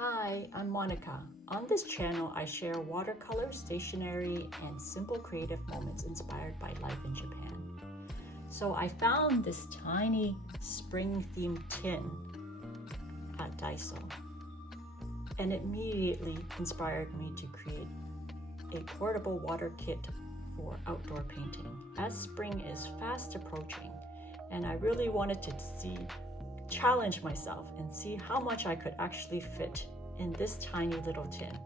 Hi, I'm Monika. On this channel, I share watercolor, stationery, and simple creative moments inspired by life in Japan. So I found this tiny spring-themed tin at Daiso, and it immediately inspired me to create a portable water kit for outdoor painting. As spring is fast approaching, and I really wanted to challenge myself and see how much I could actually fit in this tiny little tin.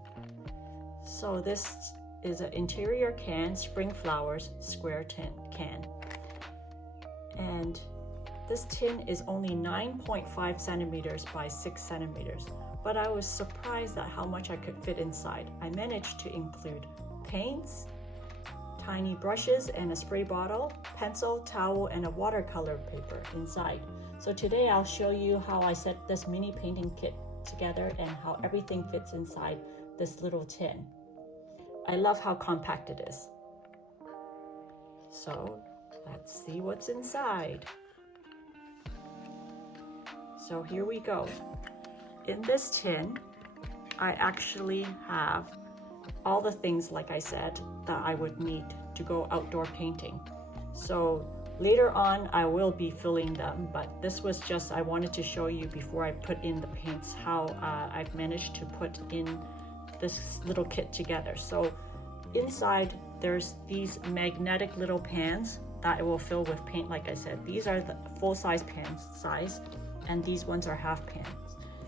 So this is an interior can, spring flowers, square tin can. And this tin is only 9.5 centimeters by 6 centimeters, but I was surprised at how much I could fit inside. I managed to include paints, tiny brushes and a spray bottle, pencil, towel, and a watercolor paper inside. So today I'll show you how I set this mini painting kit together and how everything fits inside this little tin. I love how compact it is. So let's see what's inside. So here we go. In this tin, I actually have all the things, like I said, that I would need to go outdoor painting. So later on, I will be filling them, but this was just, I wanted to show you before I put in the paints how I've managed to put in this little kit together. So inside, there's these magnetic little pans that I will fill with paint. Like I said, these are the full-size pan size, and these ones are half pans.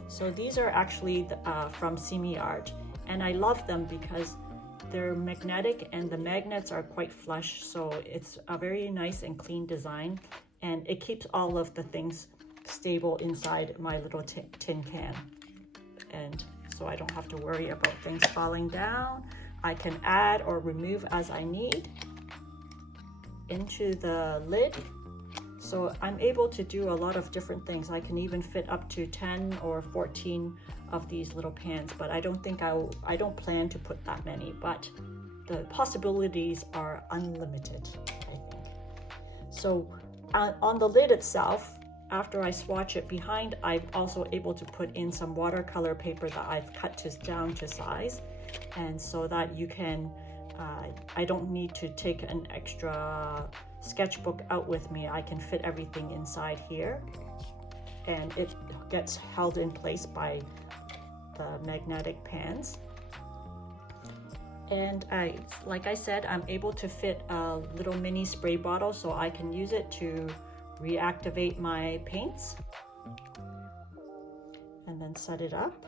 So these are actually from Seamiart, and I love them because they're magnetic and the magnets are quite flush, so it's a very nice and clean design, and it keeps all of the things stable inside my little tin can, and so I don't have to worry about things falling down. I can add or remove as I need into the lid. So I'm able to do a lot of different things. I can even fit up to 10 or 14 of these little pans, but I don't plan to put that many, but the possibilities are unlimited, I think. So on the lid itself, after I swatch it behind, I'm also able to put in some watercolor paper that I've cut down to size, and so that you can, I don't need to take an extra sketchbook out with me. I can fit everything inside here, and it gets held in place by the magnetic pans. And like I said, I'm able to fit a little mini spray bottle, so I can use it to reactivate my paints and then set it up.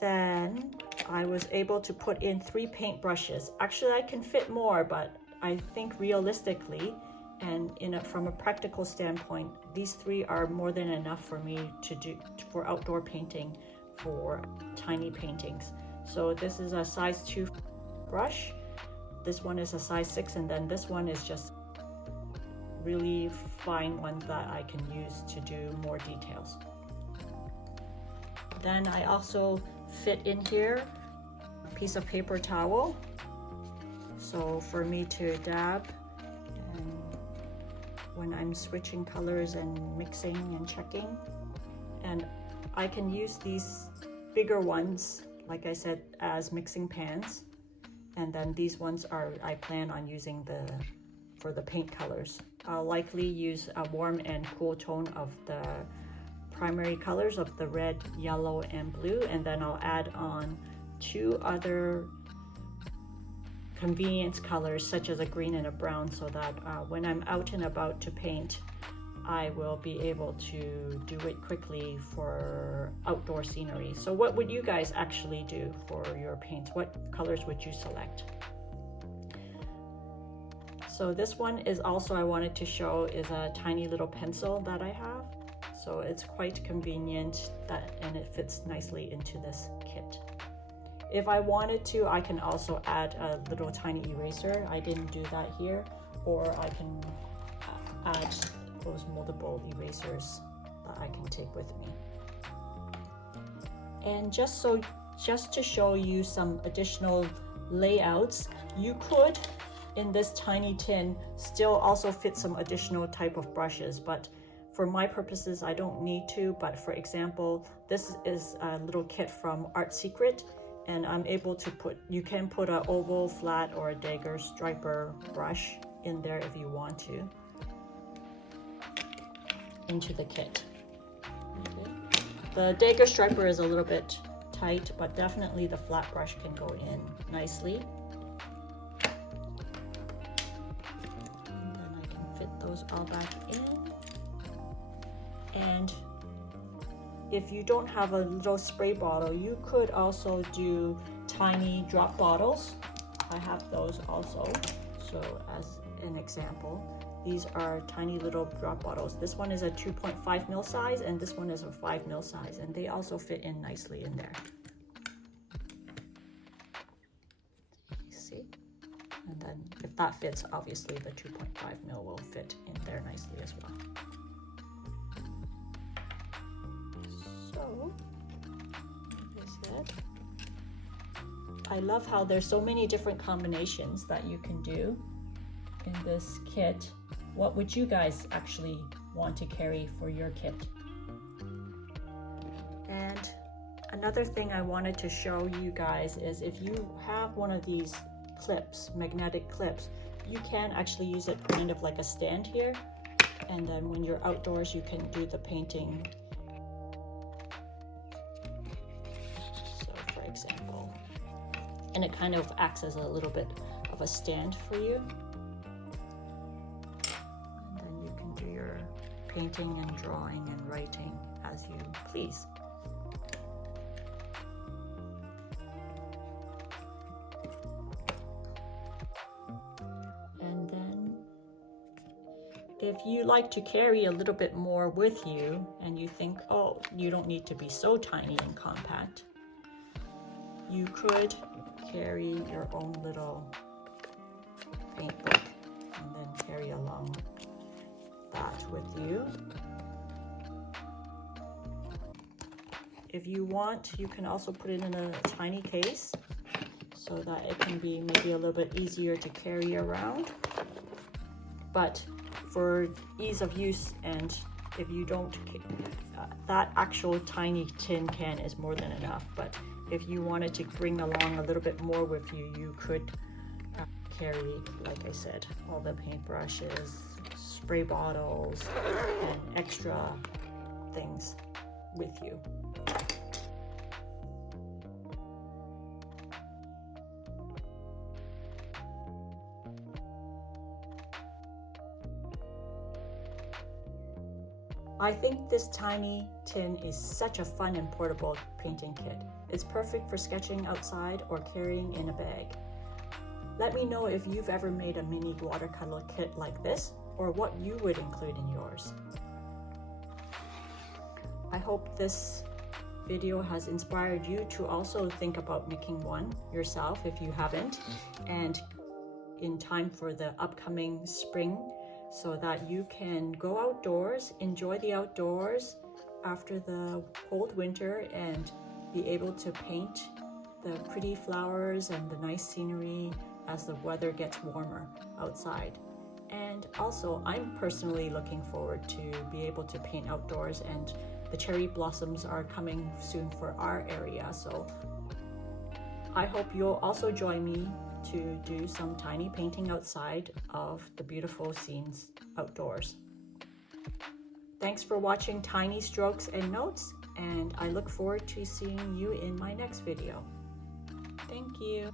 Then I was able to put in 3 paint brushes. Actually, I can fit more, but I think realistically and from a practical standpoint, these 3 are more than enough for me to do for outdoor painting, for tiny paintings. So this is a size 2 brush, this one is a size 6, and then this one is just really fine one that I can use to do more details. Then I also fit in here a piece of paper towel, so for me to dab and when I'm switching colors and mixing and checking. And I can use these bigger ones, like I said, as mixing pans, and then these ones I plan on using for the paint colors. I'll likely use a warm and cool tone of the primary colors of the red, yellow, and blue, and then I'll add on 2 other convenience colors such as a green and a brown, so that when I'm out and about to paint, I will be able to do it quickly for outdoor scenery. So what would you guys actually do for your paints? What colors would you select? So this one is also, I wanted to show, is a tiny little pencil that I have. So it's quite convenient and it fits nicely into this kit. If I wanted to, I can also add a little tiny eraser. I didn't do that here, or I can add those multiple erasers that I can take with me. And just to show you some additional layouts, you could, in this tiny tin, still also fit some additional type of brushes, but For my purposes, I don't need to, but for example, this is a little kit from Art Secret, and I'm able to you can put an oval, flat, or a dagger striper brush in there if you want to, into the kit. Okay. The dagger striper is a little bit tight, but definitely the flat brush can go in nicely. And then I can fit those all back in. And if you don't have a little spray bottle, you could also do tiny drop bottles. I have those also. So as an example, these are tiny little drop bottles. This one is a 2.5 mil size and this one is a 5 mil size, and they also fit in nicely in there. You see? And then if that fits, obviously the 2.5 mil will fit in there nicely as well. So, like I said, I love how there's so many different combinations that you can do in this kit. What would you guys actually want to carry for your kit? And another thing I wanted to show you guys is if you have one of these clips, magnetic clips, you can actually use it kind of like a stand here, and then when you're outdoors you can do the painting. So for example, and it kind of acts as a little bit of a stand for you. Painting and drawing and writing as you please. And then if you like to carry a little bit more with you and you think, oh, you don't need to be so tiny and compact, you could carry your own little paint book and then carry along that with you. If you want, you can also put it in a tiny case so that it can be maybe a little bit easier to carry around. But for ease of use, and if you don't, that actual tiny tin can is more than enough. But if you wanted to bring along a little bit more with you, you could carry, like I said, all the paintbrushes, spray bottles, and extra things with you. I think this tiny tin is such a fun and portable painting kit. It's perfect for sketching outside or carrying in a bag. Let me know if you've ever made a mini watercolor kit like this, or what you would include in yours. I hope this video has inspired you to also think about making one yourself if you haven't, and in time for the upcoming spring, so that you can go outdoors, enjoy the outdoors after the cold winter, and be able to paint the pretty flowers and the nice scenery as the weather gets warmer outside. And also, I'm personally looking forward to be able to paint outdoors, and the cherry blossoms are coming soon for our area. So I hope you'll also join me to do some tiny painting outside of the beautiful scenes outdoors. Thanks for watching Tiny Strokes and Notes, and I look forward to seeing you in my next video. Thank you.